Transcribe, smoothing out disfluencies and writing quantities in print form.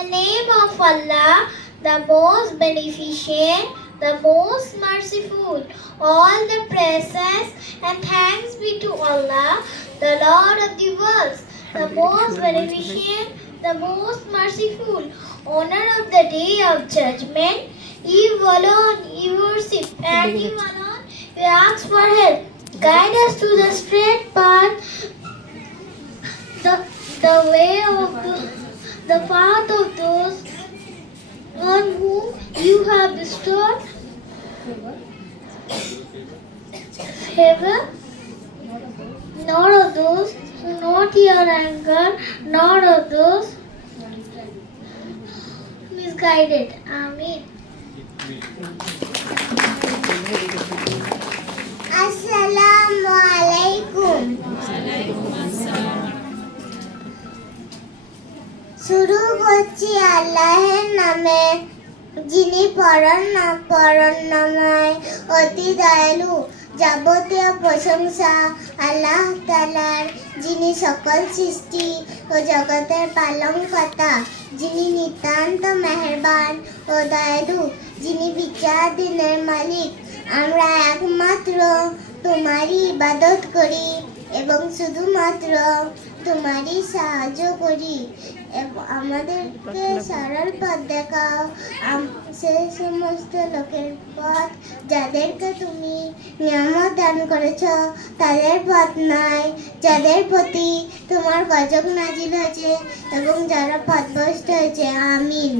the name of Allah, the most beneficent, the most merciful. All the praises and thanks be to Allah, the Lord of the worlds, the most beneficent, the most merciful. Honor of the day of judgment. You alone you worship, and Him alone you ask for help. Guide us to the straight path, the way of the path of those on whom you have bestowed favor, not of those who not your anger, not of those misguided. Amen. Assalamu alaikum. শুরু করছি আল্লাহর নামে, যিনি পরম অতি দয়ালু। যাবতীয় প্রশংসা আল্লাহ তাআলার, যিনি সকল সৃষ্টি ও জগতের পালনকর্তা, যিনি নিতান্ত মেহেরবান ও দয়ালু, যিনি বিচার দিনের মালিক। আমরা একমাত্র তোমারই ইবাদত করি এবং শুধুমাত্র তোমারই সাহায্য করি। আমাদেরকে সরল পথ দেখাও, সেই সমস্ত লোকের পথ যাদেরকে তুমি নিয়ামত দান করেছ, তাদের পথ নয়, যাদের প্রতি তোমার গজব নাজিল হয়েছে এবং যারা পথভ্রষ্ট হয়েছে। আমিন।